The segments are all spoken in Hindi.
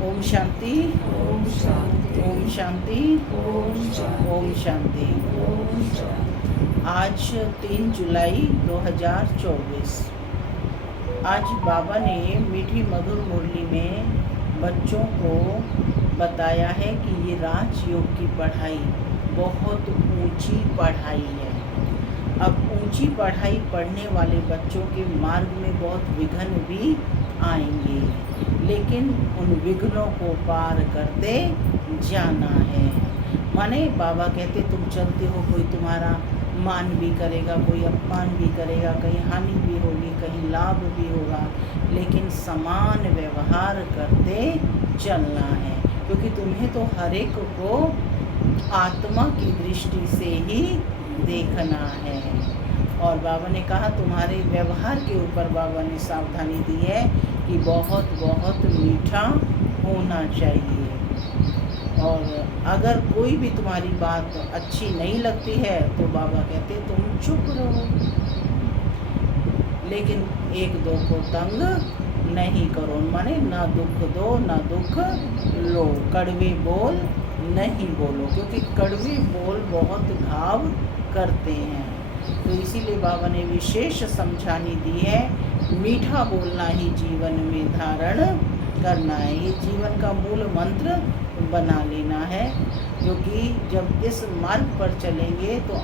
ओम शांति, ओम शांति, ओम शांति, ओम शांति, ओम शांति। ओम शांति। आज 3 जुलाई 2024। आज बाबा ने मीठी मधुर मुरली में बच्चों को बताया है कि ये राजयोग की पढ़ाई बहुत ऊंची पढ़ाई है। अब ऊंची पढ़ाई पढ़ने वाले बच्चों के मार्ग में बहुत विघ्न भी आएंगे, लेकिन उन विघ्नों को पार करते जाना है। माने बाबा कहते तुम चलते हो, कोई तुम्हारा मान भी करेगा, कोई अपमान भी करेगा, कहीं हानि भी होगी, कहीं लाभ भी होगा, लेकिन समान व्यवहार करते चलना है, क्योंकि तुम्हें तो हर एक को आत्मा की दृष्टि से ही देखना है। और बाबा ने कहा तुम्हारे व्यवहार के ऊपर बाबा ने सावधानी दी है कि बहुत बहुत मीठा होना चाहिए। और अगर कोई भी तुम्हारी बात अच्छी नहीं लगती है तो बाबा कहते तुम चुप रहो, लेकिन एक दो को तंग नहीं करो। माने ना दुख दो ना दुख लो, कड़वे बोल नहीं बोलो, क्योंकि कड़वे बोल बहुत घाव करते हैं। तो इसीलिए बाबा ने विशेष समझानी दी है, मीठा बोलना ही जीवन में धारण करना है। ये जीवन का मूल मंत्र बना लेना है, क्योंकि जब इस मार्ग पर चलेंगे तो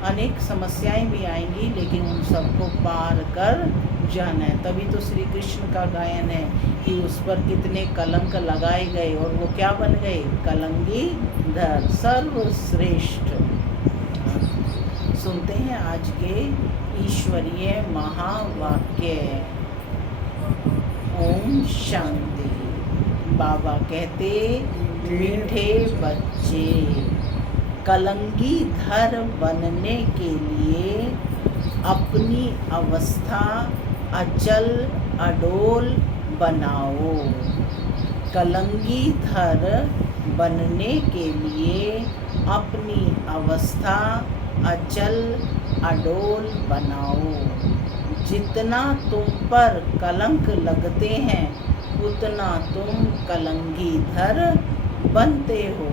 अनेक समस्याएं भी आएंगी, लेकिन उन सबको पार कर जाना है। तभी तो श्री कृष्ण का गायन है कि उस पर कितने कलंक लगाए गए और वो क्या बन गए, कलंगी धर सर्वश्रेष्ठ। सुनते हैं आज के ईश्वरीय महावाक्य। ओम शांति। बाबा कहते मीठे बच्चे कलंगी धर बनने के लिए अपनी अवस्था अचल अडोल बनाओ। कलंगी धर बनने के लिए अपनी अवस्था अचल अडोल बनाओ। जितना तुम पर कलंक लगते हैं उतना तुम कलंगी धर बनते हो।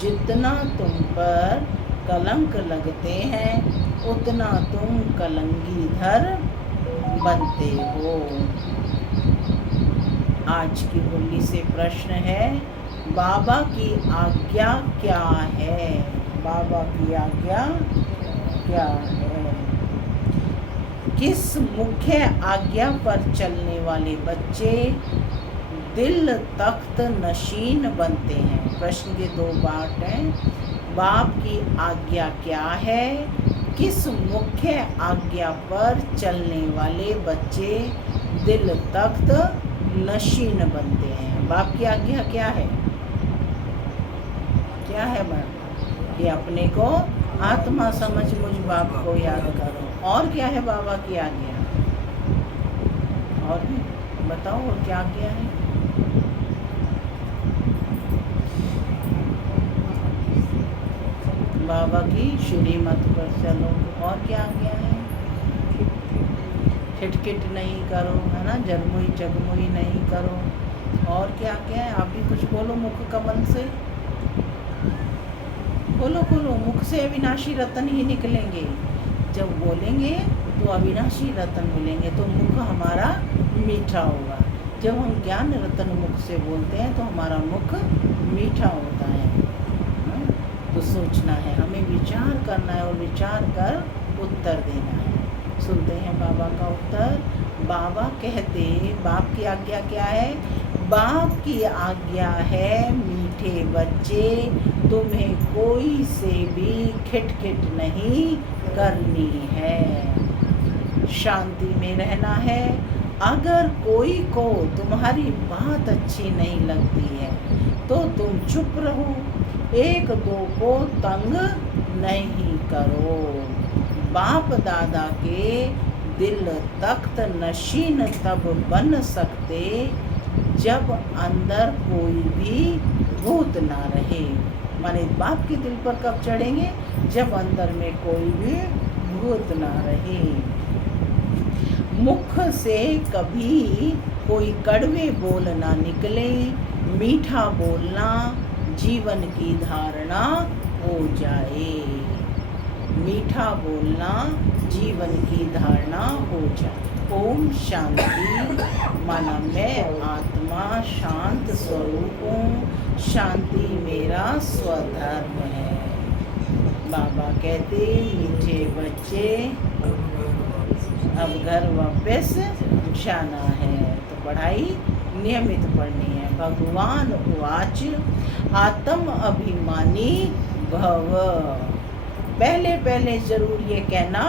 जितना तुम पर कलंक लगते हैं उतना तुम कलंगी धर बनते हो। आज की मुरली से प्रश्न है, बाबा की आज्ञा क्या है? बाबा की आज्ञा क्या है? किस मुख्य आज्ञा पर चलने वाले बच्चे दिल तख्त नशीन बनते हैं? प्रश्न के दो पार्ट हैं। बाप की आज्ञा क्या है? किस मुख्य आज्ञा पर चलने वाले बच्चे दिल तख्त नशीन बनते हैं? बाप की आज्ञा क्या है? क्या है बाप? कि अपने को आत्मा समझ मुझ बाप को याद करो। और क्या है बाबा की आज्ञा? और भी बताओ, और क्या आज्ञा है? बाबा की श्रीमत पर चलो। और क्या आज्ञा है? खिटखिट नहीं करो, है ना, जगमुई चगमुई नहीं करो। और क्या क्या है? आप भी कुछ बोलो मुख कमल से। बोलो बोलो, मुख से अविनाशी रतन ही निकलेंगे। जब बोलेंगे तो अविनाशी रतन मिलेंगे, तो मुख हमारा मीठा होगा। जब हम ज्ञान रतन मुख से बोलते हैं तो हमारा मुख मीठा होता है। तो सोचना है, हमें विचार करना है और विचार कर उत्तर देना है। सुनते हैं बाबा का उत्तर। बाबा कहते बाप की आज्ञा क्या है? बाप की आज्ञा है, मीठे बच्चे तुम्हें कोई से भी खिटखिट नहीं करनी है, शांति में रहना है। अगर कोई को तुम्हारी बात अच्छी नहीं लगती है तो तुम चुप रहो, एक दो को तंग नहीं करो। बाप दादा के दिल तख्त नशीन तब बन सकते जब अंदर कोई भी भूत ना रहे। माने बाप के दिल पर कब चढ़ेंगे? जब अंदर में कोई भी भूत ना रहे। मुख से कभी कोई कड़वे बोल ना निकले, मीठा बोलना जीवन की धारणा हो जाए। मीठा बोलना जीवन की धारणा हो जाए। ओम शांति। माना मैं आत्मा शांत स्वरूप हूँ, शांति मेरा स्वधर्म है। बाबा कहते मीठे बच्चे अब घर वापस जाना है, तो पढ़ाई नियमित पढ़नी है। भगवान उवाच आत्म अभिमानी भव। पहले पहले जरूर ये कहना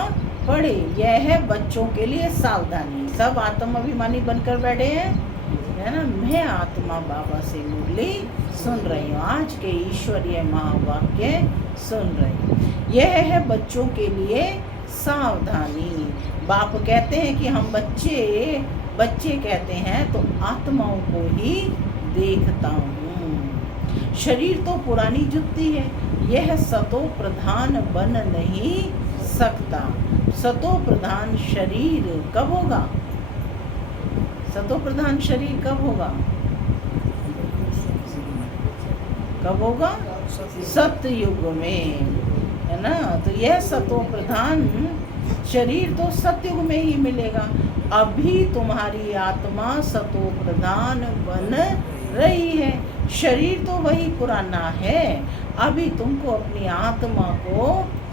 पड़े, यह है बच्चों के लिए सावधानी। सब आत्म अभिमानी बनकर बैठे हैं, है ना। मैं आत्मा बाबा से मुरली सुन रही हूँ, आज के ईश्वरीय महावाक्य सुन रही हूँ। यह है बच्चों के लिए सावधानी। बाप कहते हैं कि हम बच्चे कहते हैं तो आत्माओं को ही देखता हूँ। शरीर तो पुरानी जुत्ती है, यह सतो प्रधान बन नहीं सकता। सतो प्रधान शरीर कब होगा? सतो प्रधान शरीर कब होगा? कब होगा? सतयुग में, है ना। तो यह सतो प्रधान शरीर तो सतयुग में ही मिलेगा। अभी तुम्हारी आत्मा सतो प्रधान बन रही है, शरीर तो वही पुराना है। अभी तुमको अपनी आत्मा को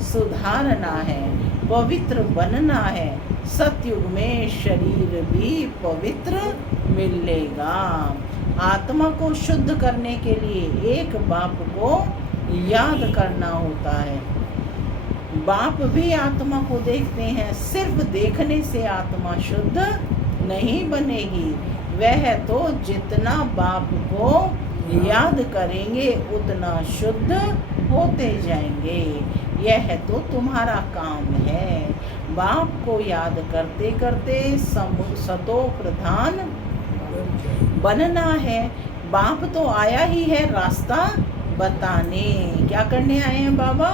सुधारना है, पवित्र बनना है। सतयुग में शरीर भी पवित्र मिलेगा। आत्मा को शुद्ध करने के लिए एक बाप को याद करना होता है। बाप भी आत्मा को देखते हैं, सिर्फ देखने से आत्मा शुद्ध नहीं बनेगी। वह तो जितना बाप को याद करेंगे उतना शुद्ध होते जाएंगे। यह तो तुम्हारा काम है। बाप को याद करते करते सतो प्रधान बनना है। बाप तो आया ही है रास्ता बताने। क्या करने आए हैं बाबा?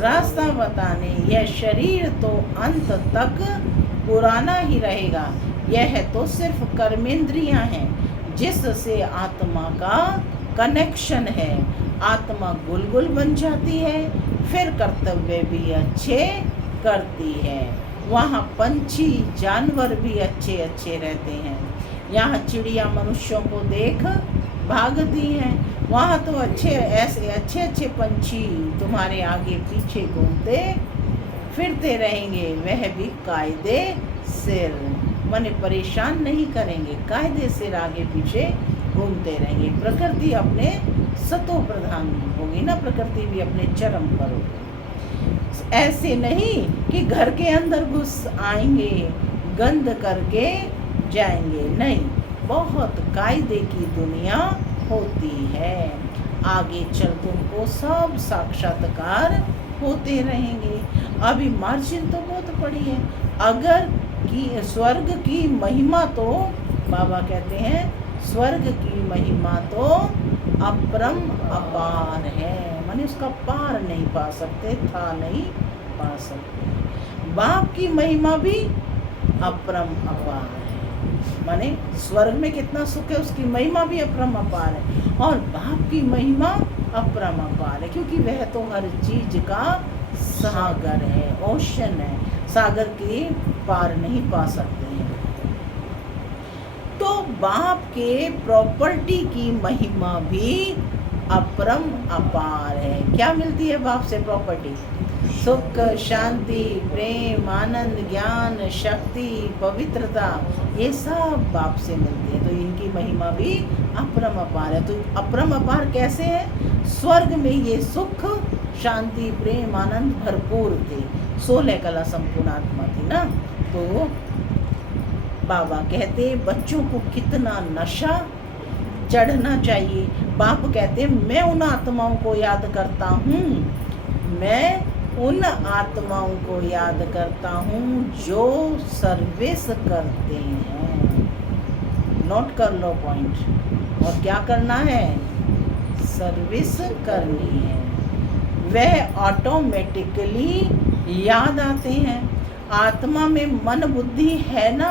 रास्ता बताने। यह शरीर तो अंत तक पुराना ही रहेगा। यह तो सिर्फ कर्मेंद्रियां हैं जिससे आत्मा का कनेक्शन है। आत्मा गुलगुल बन जाती है, फिर कर्तव्य भी अच्छे करती है। वहाँ पंछी जानवर भी अच्छे अच्छे रहते हैं। यहाँ चिड़िया मनुष्यों को देख भागती हैं, वहाँ तो ऐसे अच्छे पंछी तुम्हारे आगे पीछे घूमते फिरते रहेंगे। वह भी कायदे सिर, माने परेशान नहीं करेंगे, कायदे सिर आगे पीछे घूमते रहेंगे। प्रकृति अपने सतो प्रधान होगी ना, प्रकृति भी अपने चरम पर होगी। ऐसे नहीं कि घर के अंदर घुस आएंगे, गंद करके जाएंगे, नहीं। बहुत कायदे की दुनिया होती है। आगे चल तुमको सब साक्षात्कार होते रहेंगे। अभी मार्जिन तो बहुत पड़ी है। अगर कि स्वर्ग की महिमा तो बाबा कहते हैं स्वर्ग की महिमा तो अपरम अपार है, माने उसका पार नहीं पा सकते, था नहीं पा सकते। बाप की महिमा भी अपरम अपार है, माने स्वर्ग में कितना सुख है उसकी महिमा भी अपरम अपार है। और बाप की महिमा अपरम अपार है क्योंकि वह तो हर चीज का सागर है, ओशन है, सागर के पार नहीं पा सकते हैं। तो बाप के प्रॉपर्टी की महिमा भी अपरम अपार है। क्या मिलती है बाप से प्रॉपर्टी? सुख, शांति, प्रेम, आनंद, ज्ञान, शक्ति, पवित्रता, ये सब बाप से मिलती है। तो इनकी महिमा भी अपरम अपार है। तो अपरम अपार कैसे है? स्वर्ग में ये सुख, शांति, प्रेम, आनंद भरपूर थे। 16 कला संपूर्ण आत्मा थी ना। तो बाबा कहते बच्चों को कितना नशा चढ़ना चाहिए। बाप कहते मैं उन आत्माओं को याद करता हूँ, मैं उन आत्माओं को याद करता हूँ जो सर्विस करते हैं। नोट कर लो पॉइंट। और क्या करना है? सर्विस करनी है। वह ऑटोमेटिकली याद आते हैं। आत्मा में मन बुद्धि है ना,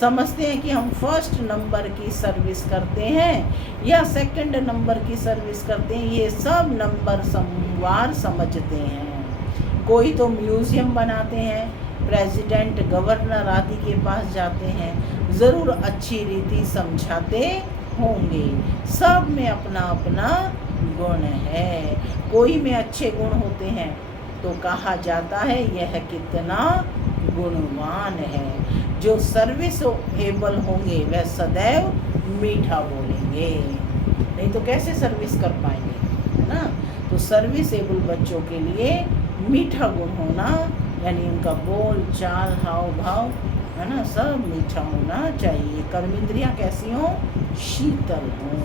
समझते हैं कि हम फर्स्ट नंबर की सर्विस करते हैं या सेकंड नंबर की सर्विस करते हैं, ये सब नंबर संवार समझते हैं। कोई तो म्यूज़ियम बनाते हैं, प्रेसिडेंट गवर्नर आदि के पास जाते हैं, ज़रूर अच्छी रीति समझाते होंगे। सब में अपना अपना गुण है। कोई में अच्छे गुण होते हैं तो कहा जाता है यह कितना गुणवान है। जो सर्विस एबल होंगे वह सदैव मीठा बोलेंगे, नहीं तो कैसे सर्विस कर पाएंगे, है ना। तो सर्विस एबल बच्चों के लिए मीठा गुण होना, यानी उनका बोल चाल हाव भाव, है ना, सब मीठा होना चाहिए। कर्मेंद्रियाँ कैसी हों? शीतल हों।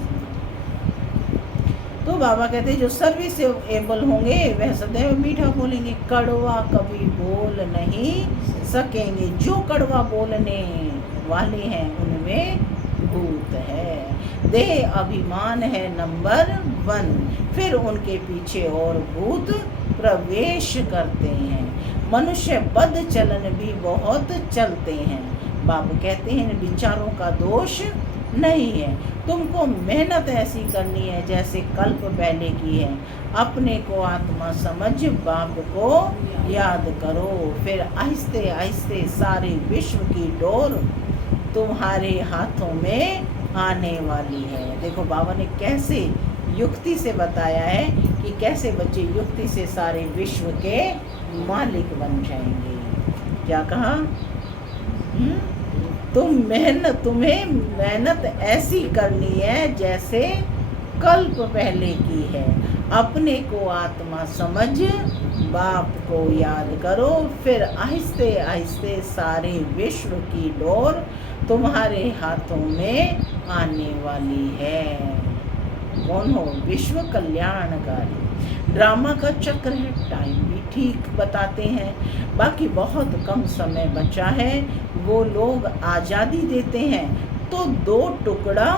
तो बाबा कहते हैं जो सर्विस एबल होंगे वह सदैव मीठा बोलेंगे, कड़वा कभी बोल नहीं सकेंगे। जो कड़वा बोलने वाले हैं उनमें भूत है। देह अभिमान है नंबर 1, फिर उनके पीछे और भूत प्रवेश करते हैं। मनुष्य बद चलन भी बहुत चलते हैं। बाबा कहते हैं विचारों का दोष नहीं है, तुमको मेहनत ऐसी करनी है जैसे कल्प पहले की है। अपने को आत्मा समझ बाप को याद करो, फिर आहिस्ते आहिस्ते सारे विश्व की डोर तुम्हारे हाथों में आने वाली है। देखो बाबा ने कैसे युक्ति से बताया है कि कैसे बच्चे युक्ति से सारे विश्व के मालिक बन जाएंगे। क्या कहा? तुम्हें मेहनत ऐसी करनी है जैसे कल्प पहले की है। अपने को आत्मा समझ बाप को याद करो, फिर आहिस्ते आहिस्ते सारे विश्व की डोर तुम्हारे हाथों में आने वाली है। कौन हो? विश्व कल्याणकारी। ड्रामा का चक्र है, टाइम भी ठीक बताते हैं। बाकी बहुत कम समय बचा है। वो लोग आज़ादी देते हैं तो 2 टुकड़ा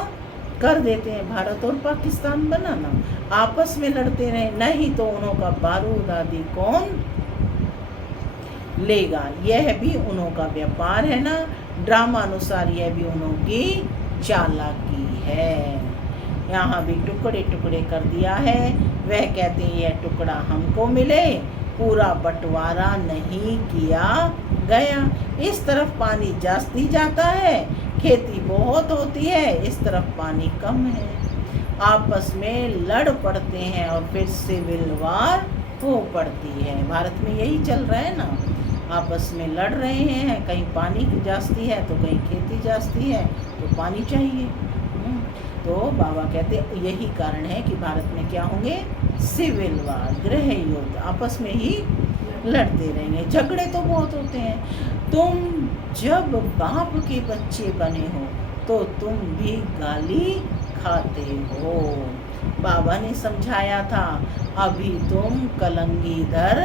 कर देते हैं, भारत और पाकिस्तान बनाना, आपस में लड़ते रहे, नहीं तो उन्हों का बारूद आदि कौन लेगा। यह भी उन्हों का व्यापार है ना, ड्रामा अनुसार यह भी उन्हों की चालाकी है। यहाँ भी टुकड़े टुकड़े कर दिया है। वह कहते हैं यह टुकड़ा हमको मिले, पूरा बंटवारा नहीं किया गया। इस तरफ पानी जास्ती जाता है, खेती बहुत होती है, इस तरफ पानी कम है। आपस में लड़ पड़ते हैं और फिर सिविल वार हो पड़ती है। भारत में यही चल रहा है ना, आपस में लड़ रहे हैं, कहीं पानी की जास्ती है तो कहीं खेती जास्ती है, तो पानी चाहिए। तो बाबा कहते यही कारण है कि भारत में क्या होंगे? सिविल वार, गृह युद्ध, आपस में ही लड़ते रहेंगे। झगड़े तो बहुत होते हैं। तुम जब बाप के बच्चे बने हो तो तुम भी गाली खाते हो। बाबा ने समझाया था अभी तुम कलंगीधर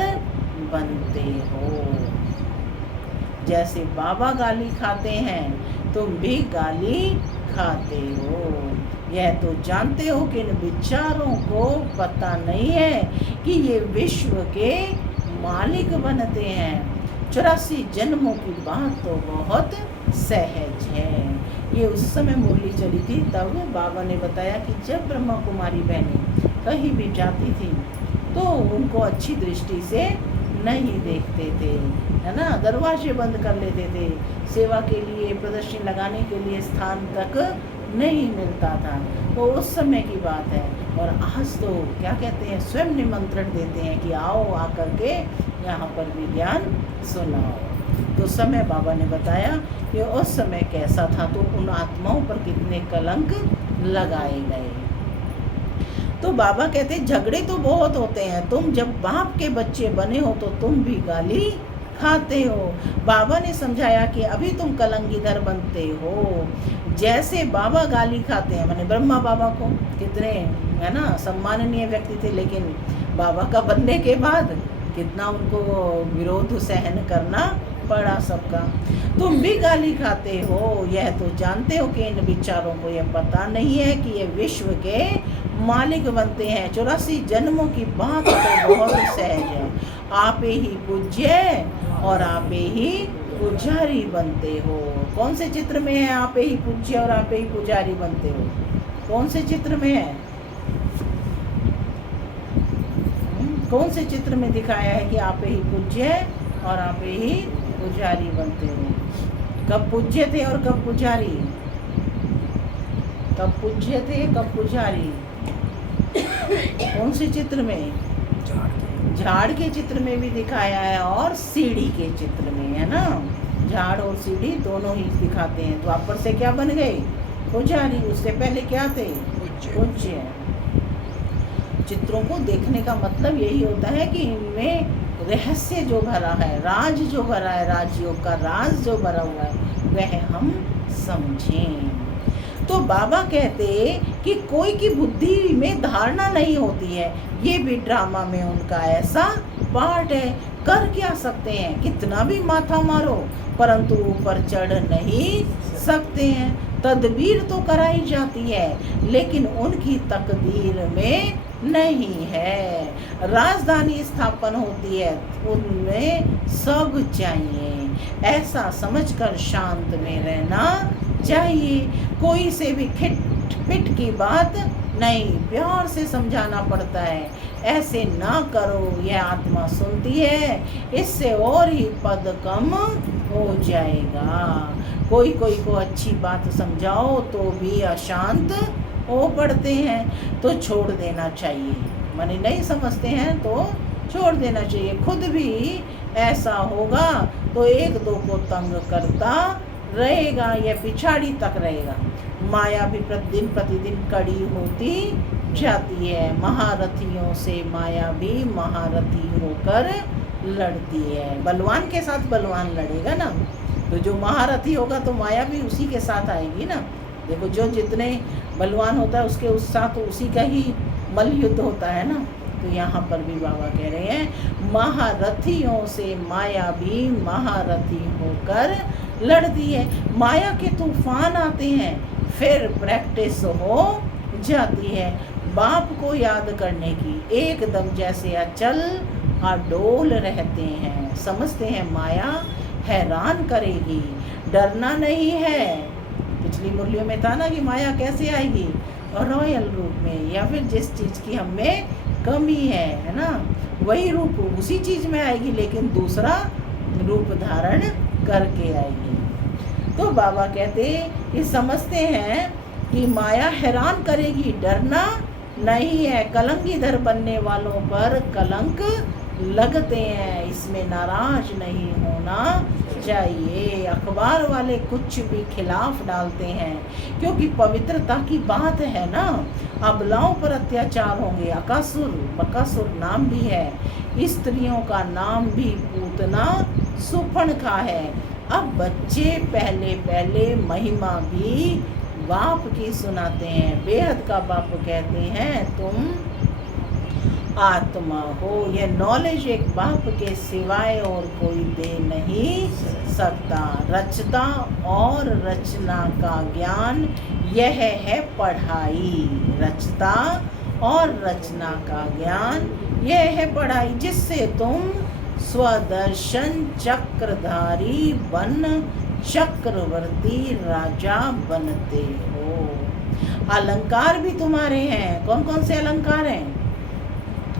बनते हो। जैसे बाबा गाली खाते हैं तुम भी गाली खाते हो। यह तो जानते हो कि इन विचारों को पता नहीं है कि ये विश्व के मालिक बनते हैं। 84 जन्मों की बात तो बहुत सहज है। ये उस समय मुरली चली थी, तब बाबा ने बताया कि जब ब्रह्मा कुमारी बहनें कहीं भी जाती थी तो उनको अच्छी दृष्टि से नहीं देखते थे, है ना, दरवाजे बंद कर लेते थे। सेवा के लिए, प्रदर्शनी लगाने के लिए स्थान तक नहीं मिलता था। तो उस समय की बात है। और आज तो क्या कहते हैं, स्वयं निमंत्रण देते हैं कि आओ आकर के यहाँ पर भी ज्ञान सुनाओ। तो समय बाबा ने बताया कि उस समय कैसा था, तो उन आत्माओं पर कितने कलंक लगाए गए। तो बाबा कहते झगड़े तो बहुत होते हैं, तुम जब बाप के बच्चे बने हो तो तुम भी गाली खाते हो। बाबा ने समझाया कि अभी तुम कलंगीधर बनते हो। जैसे बाबा गाली खाते हैं, माने ब्रह्मा बाबा को कितने, है ना, सम्माननीय व्यक्ति थे, लेकिन बाबा का बनने के बाद कितना उनको विरोध सहन करना पड़ा सबका। तुम भी गाली खाते हो। यह तो जानते हो कि इन विचारों को यह पता नहीं है कि ये विश्व के मालिक बनते हैं। 84 जन्मों की बात तो बहुत सहज है। आप ही पूज्य और आप ही पुजारी बनते हो। कौन से चित्र में है आप ही पूज्य और आप ही पुजारी बनते हो? कौन से चित्र में है? कौन से चित्र में दिखाया है कि आप ही पूज्य और आप ही पुजारी बनते हो? कब पूज्य थे और कब पुजारी? कब पूज्य थे कब पुजारी? कौन से चित्र में? झाड़ के चित्र में भी दिखाया है और सीढ़ी के चित्र में, है ना। झाड़ और सीढ़ी दोनों ही दिखाते हैं। तो आप पर से क्या बन गए? पुजारी। उससे पहले क्या थे? पूज्य। चित्रों को देखने का मतलब यही होता है कि इनमें रहस्य जो भरा है, राज जो भरा है, राजयोग का राज जो भरा हुआ है वह हम समझें। तो बाबा कहते कि कोई की बुद्धि में धारणा नहीं होती है। ये भी ड्रामा में उनका ऐसा पार्ट है। कर क्या सकते हैं? कितना भी माथा मारो परंतु ऊपर चढ़ नहीं सकते हैं। तदबीर तो कराई जाती है लेकिन उनकी तकदीर में नहीं है। राजधानी स्थापन होती है उनमें सब चाहिए। ऐसा समझकर शांत में रहना चाहिए। कोई से भी खिट की बात नहीं, प्यार से समझाना पड़ता है। ऐसे ना करो, यह आत्मा सुनती है, इससे और ही पद कम हो जाएगा। कोई को अच्छी बात समझाओ तो भी अशांत हो पड़ते हैं, तो छोड़ देना चाहिए। माने नहीं समझते हैं तो छोड़ देना चाहिए। खुद भी ऐसा होगा तो एक दो को तंग करता रहेगा या पिछाड़ी तक रहेगा। माया भी प्रतिदिन कड़ी होती जाती है। महारथियों से माया भी महारथी होकर लड़ती है। बलवान के साथ बलवान लड़ेगा ना, तो जो महारथी होगा तो माया भी उसी के साथ आएगी ना। देखो जो जितने बलवान होता है उसके उस साथ उसी का ही मल युद्ध होता है ना। तो यहाँ पर भी बाबा कह रहे हैं महारथियों से माया भी महारथी होकर लड़ती है। माया के तूफान आते हैं फिर प्रैक्टिस हो जाती है बाप को याद करने की। एकदम जैसे अचल अडोल रहते हैं। समझते हैं माया हैरान करेगी, डरना नहीं है। पिछली मुरलियों में था ना कि माया कैसे आएगी, रॉयल रूप में, या फिर जिस चीज़ की हमें कमी है ना, वही रूप उसी चीज़ में आएगी लेकिन दूसरा रूप धारण करके आएगी। तो बाबा कहते कि समझते हैं कि माया हैरान करेगी, डरना नहीं है। कलंकीधर बनने वालों पर कलंक लगते हैं, इसमें नाराज नहीं होना चाहिए। अखबार वाले कुछ भी खिलाफ डालते हैं क्योंकि पवित्रता की बात है ना। अबलाओं पर अत्याचार होंगे। अकासुर, बकासुर नाम भी है। स्त्रियों का नाम भी पूतना सुपणखा है। अब बच्चे पहले महिमा भी बाप की सुनाते हैं। बेहद का बाप कहते हैं तुम आत्मा हो। यह नॉलेज एक बाप के सिवाय और कोई दे नहीं सकता। रचता और रचना का ज्ञान यह है पढ़ाई। रचता और रचना का ज्ञान यह है पढ़ाई, जिससे तुम स्वदर्शन चक्रधारी बन चक्रवर्ती राजा बनते हो। अलंकार भी तुम्हारे हैं। कौन कौन से अलंकार हैं?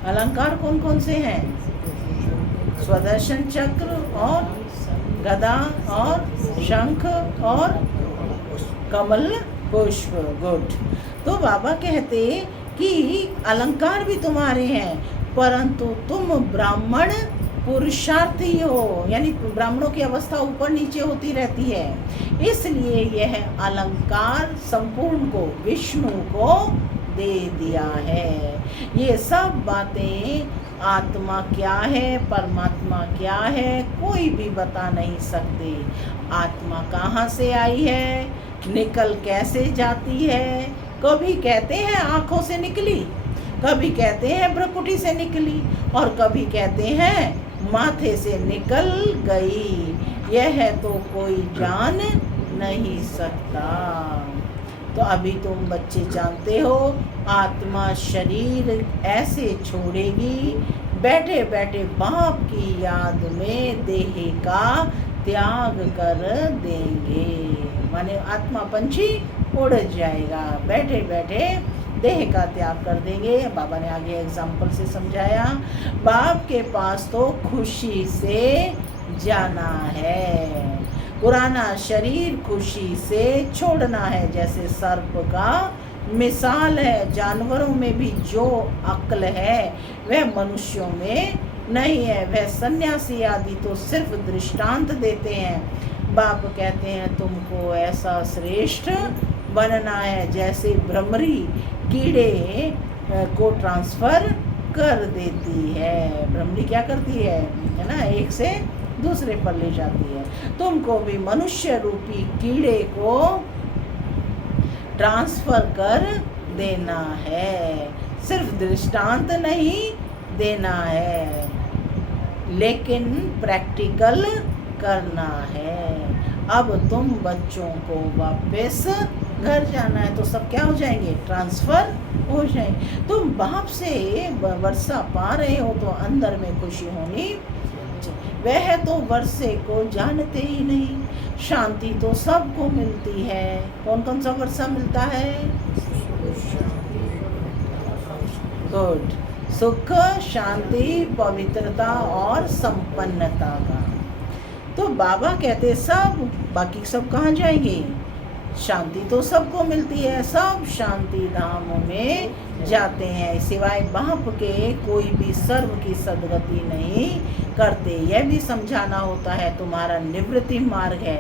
अलंकार कौन कौन से हैं? स्वदर्शन चक्र और गदा और शंख और कमल पुष्प। गुड। तो बाबा कहते कि अलंकार भी तुम्हारे हैं परंतु तुम ब्राह्मण पुरुषार्थी हो, यानी ब्राह्मणों की अवस्था ऊपर नीचे होती रहती है। इसलिए यह अलंकार संपूर्ण को विष्णु को दे दिया है। ये सब बातें आत्मा क्या है, परमात्मा क्या है, कोई भी बता नहीं सकते। आत्मा कहाँ से आई है, निकल कैसे जाती है। कभी कहते हैं आँखों से निकली, कभी कहते हैं भ्रुकुटी से निकली और कभी कहते हैं माथे से निकल गई। यह तो कोई जान नहीं सकता। तो अभी तुम बच्चे जानते हो आत्मा शरीर ऐसे छोड़ेगी बैठे बैठे बाप की याद में देह का त्याग कर देंगे। माने आत्मा पंछी उड़ जाएगा, बैठे बैठे देह का त्याग कर देंगे। बाबा ने आगे एग्जाम्पल से समझाया, बाप के पास तो खुशी से जाना है, पुराना शरीर खुशी से छोड़ना है। जैसे सर्प का मिसाल है, जानवरों में भी जो अक्ल है वह मनुष्यों में नहीं है। वह सन्यासी आदि तो सिर्फ दृष्टांत देते हैं। बाप कहते हैं तुमको ऐसा श्रेष्ठ बनना है जैसे भ्रमरी कीड़े को ट्रांसफर कर देती है। भ्रमरी क्या करती है ना, एक से दूसरे पर ले जाती है। तुमको भी मनुष्य रूपी कीड़े को ट्रांसफर कर देना है, सिर्फ दृष्टांत नहीं देना है, लेकिन प्रैक्टिकल करना है। अब तुम बच्चों को वापस घर जाना है तो सब क्या हो जाएंगे, ट्रांसफर हो जाएंगे। तुम बाप से वर्षा पा रहे हो तो अंदर में खुशी होनी, वह तो वर्षे को जानते ही नहीं। शांति तो सबको मिलती है। कौन कौन सा वर्षा मिलता है? गुड, सुख, शांति, पवित्रता और संपन्नता का। तो बाबा कहते सब, बाकी सब कहाँ जाएंगे? शांति तो सबको मिलती है, सब शांति धाम में जाते हैं। सिवाय बाप के कोई भी सर्व की सदगति नहीं करते। यह भी समझाना होता है तुम्हारा निवृत्ति मार्ग है।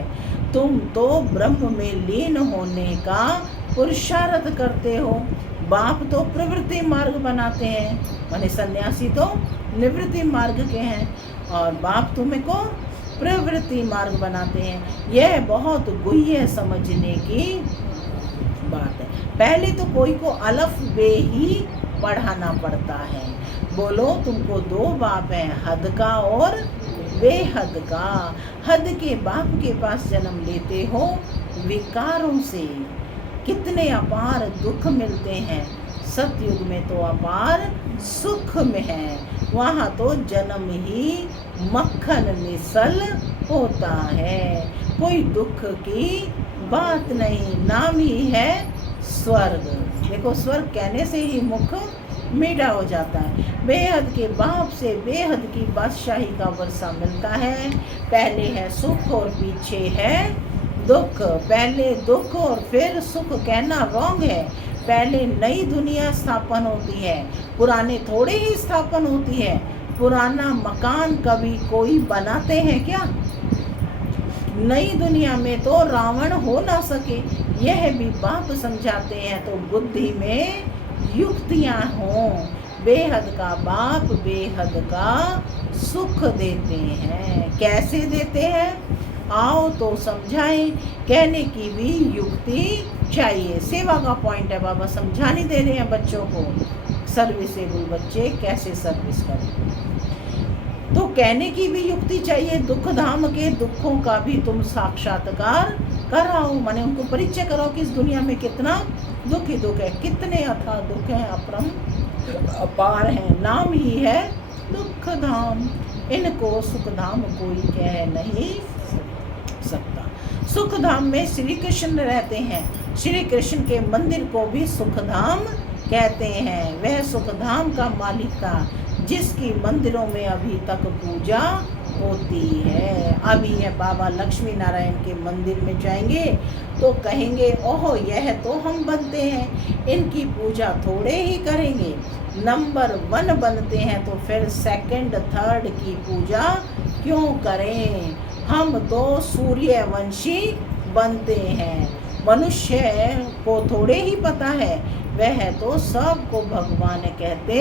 तुम तो ब्रह्म में लीन होने का पुरुषार्थ करते हो। बाप तो प्रवृत्ति मार्ग बनाते हैं, माने सन्यासी तो निवृत्ति मार्ग के हैं और बाप तुम्हें को प्रवृत्ति मार्ग बनाते हैं। यह बहुत गुह्य समझने की बात है। पहले तो कोई को अलफ बे ही पढ़ाना पड़ता है। बोलो तुमको दो बाप हैं, हद का और बेहद का। हद के बाप के पास जन्म लेते हो, विकारों से कितने अपार दुख मिलते हैं। सतयुग में तो अपार सुख में है, वहाँ तो जन्म ही मक्खन मिसल होता है। कोई दुख की बात नहीं, नाम ही है स्वर्ग। देखो स्वर्ग कहने से ही मुख मीठा हो जाता है। बेहद के बाप से बेहद की बादशाही का वर्षा मिलता है। पहले है सुख और पीछे है दुख। पहले दुख और फिर सुख कहना रॉन्ग है। पहले नई दुनिया स्थापन होती है, पुराने थोड़े ही स्थापन होती है। पुराना मकान कभी कोई बनाते हैं क्या? नई दुनिया में तो रावण हो ना सके, यह भी बाप समझाते हैं। तो बुद्धि में युक्तियां हों। बेहद का बाप बेहद का सुख देते हैं। कैसे देते हैं? आओ तो समझाएं। कहने की भी युक्ति चाहिए। सेवा का पॉइंट है, बाबा समझाने दे रहे हैं बच्चों को। सर्विसेबल बच्चे कैसे सर्विस करें, तो कहने की भी युक्ति चाहिए। दुख धाम के दुखों का भी तुम साक्षात्कार कराओ, माने उनको परिचय कराओ कि इस दुनिया में कितना दुख ही दुख है, कितने अथाह दुख हैं, अपरम अपार हैं। नाम ही है दुख धाम। इनको सुख धाम कोई कह नहीं सकता। सुख धाम में श्री कृष्ण रहते हैं। श्री कृष्ण के मंदिर को भी सुख धाम कहते हैं। वह सुख धाम का मालिक था जिसकी मंदिरों में अभी तक पूजा होती है। अभी है बाबा लक्ष्मी नारायण के मंदिर में जाएंगे तो कहेंगे ओहो यह तो हम बनते हैं, इनकी पूजा थोड़े ही करेंगे। नंबर 1 बनते हैं तो फिर सेकंड थर्ड की पूजा क्यों करें? हम तो सूर्यवंशी बनते हैं। मनुष्य को थोड़े ही पता है, वह तो सबको भगवान कहते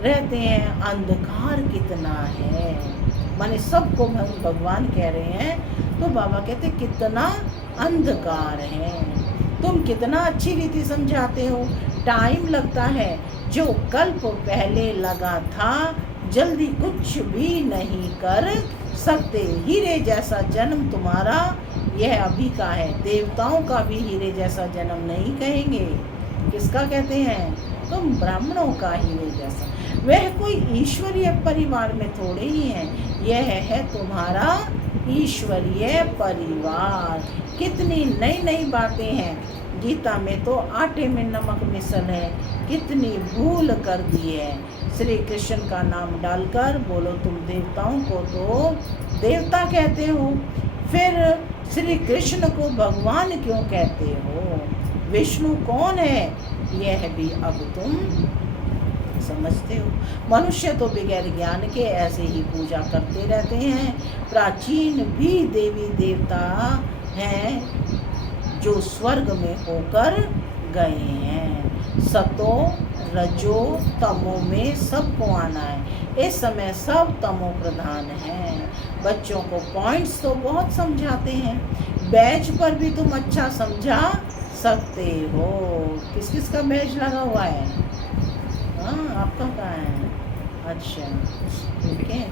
रहते हैं। अंधकार कितना है, माने सबको भगवान कह रहे हैं। तो बाबा कहते कितना अंधकार है। तुम कितना अच्छी रीति समझाते हो। टाइम लगता है, जो कल्प पहले लगा था जल्दी कुछ भी नहीं कर सकते। हीरे जैसा जन्म तुम्हारा यह अभी का है। देवताओं का भी हीरे जैसा जन्म नहीं कहेंगे। किसका कहते हैं? तुम ब्राह्मणों का हीरे जैसा। वह कोई ईश्वरीय परिवार में थोड़े ही है, यह है तुम्हारा ईश्वरीय परिवार। कितनी नई नई बातें हैं। गीता में तो आटे में नमक मिसल है, कितनी भूल कर दी है। श्री कृष्ण का नाम डालकर बोलो तुम देवताओं को तो देवता कहते हो, फिर श्री कृष्ण को भगवान क्यों कहते हो? विष्णु कौन है यह भी अब तुम समझते हो। मनुष्य तो बगैर ज्ञान के ऐसे ही पूजा करते रहते हैं। प्राचीन भी देवी देवता हैं जो स्वर्ग में होकर गए हैं। सतो रजो तमो में सबको आना है। इस समय सब तमो प्रधान हैं। बच्चों को पॉइंट्स तो बहुत समझाते हैं, बैच पर भी तुम अच्छा समझा सकते हो। किस किस का बैच लगा हुआ है? हाँ, आपका कहाँ है? अच्छा, ठीक है।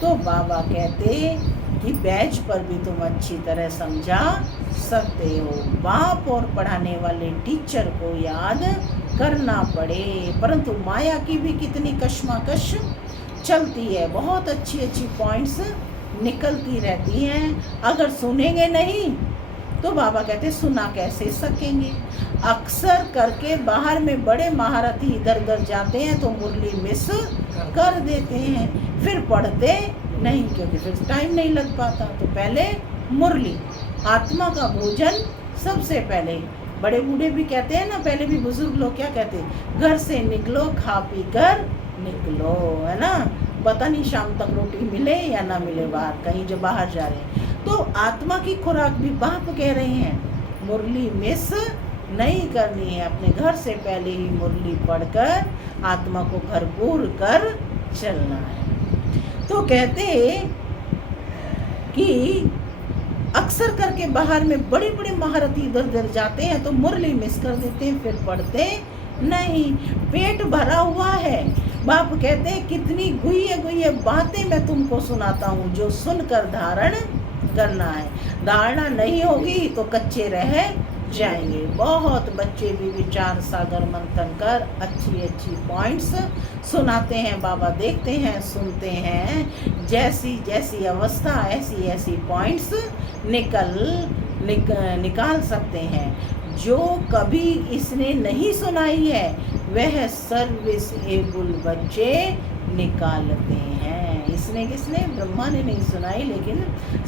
तो बाबा कहते कि बैच पर भी तुम अच्छी तरह समझा सकते हो। बाप और पढ़ाने वाले टीचर को याद करना पड़े, परंतु माया की भी कितनी कश्मकश चलती है। बहुत अच्छी अच्छी पॉइंट्स निकलती रहती हैं। अगर सुनेंगे नहीं तो बाबा कहते सुना कैसे सकेंगे। अक्सर करके बाहर में बड़े महारथी इधर उधर जाते हैं तो मुरली मिस कर देते हैं, फिर पढ़ते नहीं, क्योंकि फिर टाइम नहीं लग पाता। तो पहले मुरली, आत्मा का भोजन सबसे पहले। बड़े बूढ़े भी कहते हैं ना, पहले भी बुजुर्ग लोग क्या कहते, घर से निकलो खा पी कर निकलो, है ना। पता नहीं शाम तक रोटी मिले या ना मिले, बाहर कहीं जब बाहर जा रहे हैं। तो आत्मा की खुराक भी बाप कह रहे हैं, मुरली मिस नहीं करनी है। अपने घर से पहले ही मुरली पढ़कर आत्मा को भरपूर कर चलना है। तो कहते कि अक्सर करके बाहर में बड़े बड़े महारथी इधर उधर जाते हैं तो मुरली मिस कर देते हैं, फिर पढ़ते नहीं। पेट भरा हुआ है। बाप कहते हैं कितनी गुह्य गुह्य बातें मैं तुमको सुनाता हूँ जो सुनकर धारण करना है। धारणा नहीं होगी तो कच्चे रह जाएंगे। बहुत बच्चे भी विचार सागर मंथन कर अच्छी अच्छी पॉइंट्स सुनाते हैं। बाबा देखते हैं, सुनते हैं, जैसी जैसी अवस्था ऐसी ऐसी पॉइंट्स निकाल सकते हैं। जो कभी इसने नहीं सुनाई है वह सर्विसेबल बच्चे निकालते हैं। इसने किसने? ब्रह्मा ने नहीं सुनाई, लेकिन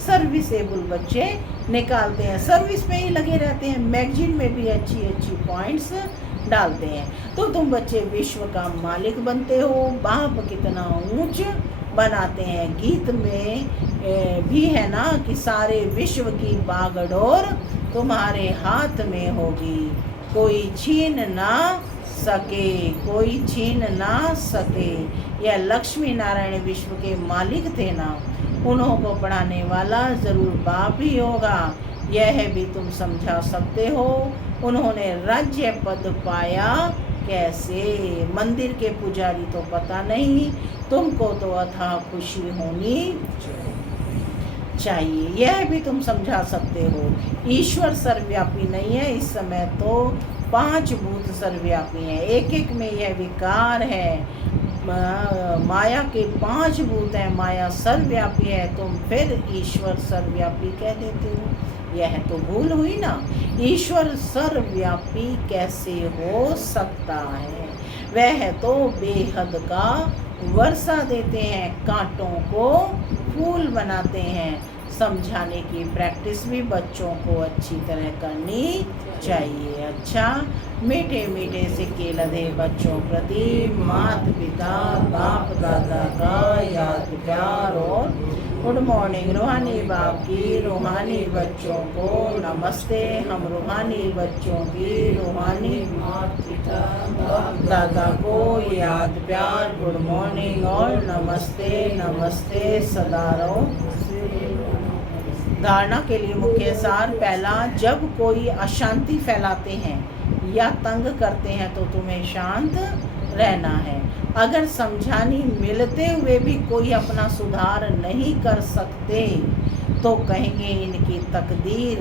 सर्विसेबल बच्चे निकालते हैं। सर्विस में ही लगे रहते हैं, मैगजीन में भी अच्छी अच्छी पॉइंट्स डालते हैं। तो तुम बच्चे विश्व का मालिक बनते हो। बाप कितना ऊंच बनाते हैं। गीत में भी है ना कि सारे विश्व की बागडोर तुम्हारे हाथ में होगी, कोई छीन ना सके, कोई छीन ना सके। यह लक्ष्मी नारायण विश्व के मालिक थे ना, उन्हों को पढ़ाने वाला जरूर बाप ही होगा। यह भी तुम समझा सकते हो। उन्होंने राज्य पद पाया कैसे? मंदिर के पुजारी तो पता नहीं, तुमको तो अथाह खुशी होनी चाहिए। यह भी तुम समझा सकते हो। ईश्वर सर्वव्यापी नहीं है, इस समय तो 5 भूत सर्वव्यापी हैं। एक एक में यह विकार है। माया के 5 भूत हैं, माया सर्वव्यापी है, तुम फिर ईश्वर सर्वव्यापी कह देते हो। यह तो भूल हुई ना। ईश्वर सर्वव्यापी कैसे हो सकता है? वह तो बेहद का वर्षा देते हैं, कांटों को फूल बनाते हैं। समझाने की प्रैक्टिस भी बच्चों को अच्छी तरह करनी चाहिए। अच्छा, मीठे मीठे सिक्के लदे बच्चों प्रति माता पिता बाप दादा का याद प्यार और गुड मॉर्निंग। रूहानी बाप की रूहानी बच्चों को नमस्ते। हम रूहानी बच्चों की रूहानी माता पिता बाप दादा को याद प्यार, गुड मॉर्निंग और नमस्ते नमस्ते सदा रहो। धारणा के लिए मुख्य सार। पहला, जब कोई अशांति फैलाते हैं या तंग करते हैं तो तुम्हें शांत रहना है। अगर समझानी मिलते हुए भी कोई अपना सुधार नहीं कर सकते तो कहेंगे इनकी तकदीर,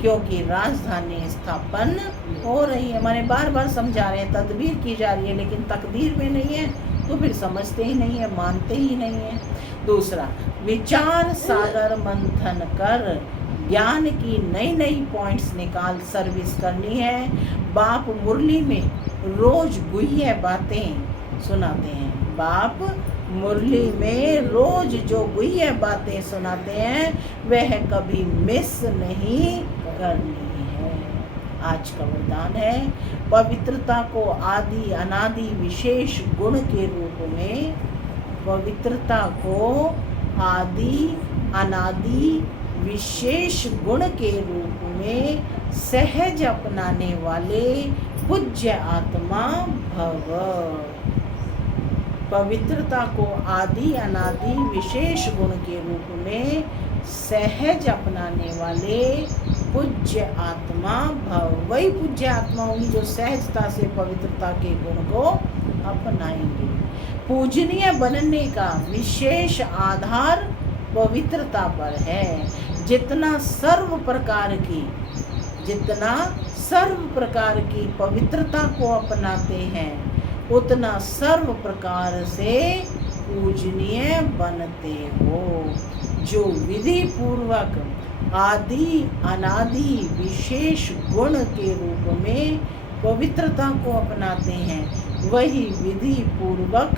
क्योंकि राजधानी स्थापन हो रही है। मैंने बार बार समझा रहे हैं, तदबीर की जा रही है लेकिन तकदीर में नहीं है तो फिर समझते ही नहीं है, मानते ही नहीं है। दूसरा, विचार सागर मंथन कर ज्ञान की नई नई पॉइंट्स निकाल सर्विस करनी है। बाप मुरली में रोज गुह्य बातें सुनाते हैं। बाप मुरली में रोज जो गुह्य बातें सुनाते हैं वह कभी मिस नहीं करनी है। आज का वरदान है, पवित्रता को आदि अनादि विशेष गुण के रूप में, पवित्रता को आदि अनादि विशेष गुण के रूप में सहज अपनाने वाले पूज्य आत्मा भव। पवित्रता को आदि अनादि विशेष गुण के रूप में सहज अपनाने वाले पूज्य आत्मा भव। वही पूज्य आत्मा होंगी जो सहजता से पवित्रता के गुण को अपनाएंगे। पूजनीय बनने का विशेष आधार पवित्रता पर है। जितना सर्व प्रकार की पवित्रता को अपनाते हैं उतना सर्व प्रकार से पूजनीय बनते हो। जो विधि पूर्वक आदि अनादि विशेष गुण के रूप में पवित्रता को अपनाते हैं वही विधि पूर्वक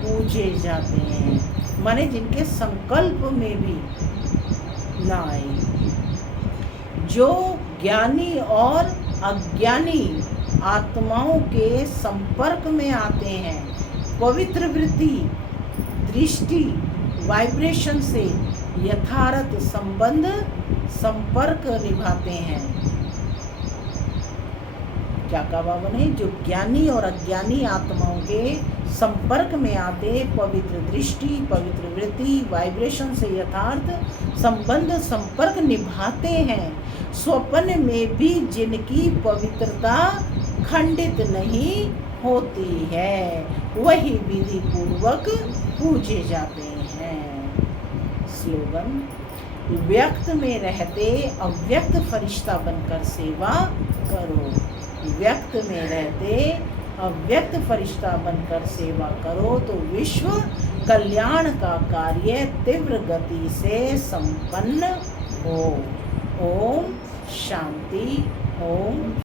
पूजे जाते हैं। माने जिनके संकल्प में भी ना आए। जो ज्ञानी और अज्ञानी आत्माओं के संपर्क में आते हैं, पवित्र वृत्ति दृष्टि वाइब्रेशन से यथार्थ संपर्क निभाते हैं। क्या कहा बाबा ने? जो ज्ञानी और अज्ञानी आत्माओं के संपर्क में आते, पवित्र दृष्टि पवित्र वृत्ति वाइब्रेशन से यथार्थ संपर्क निभाते हैं, स्वप्न में भी जिनकी पवित्रता खंडित नहीं होती है वही विधि पूर्वक पूजे जाते हैं। स्लोगन, व्यक्त में रहते अव्यक्त फरिश्ता बनकर सेवा करो। व्यक्त में रहते अव्यक्त फरिश्ता बनकर सेवा करो तो विश्व कल्याण का कार्य तीव्र गति से संपन्न हो। ओम शांति। ओम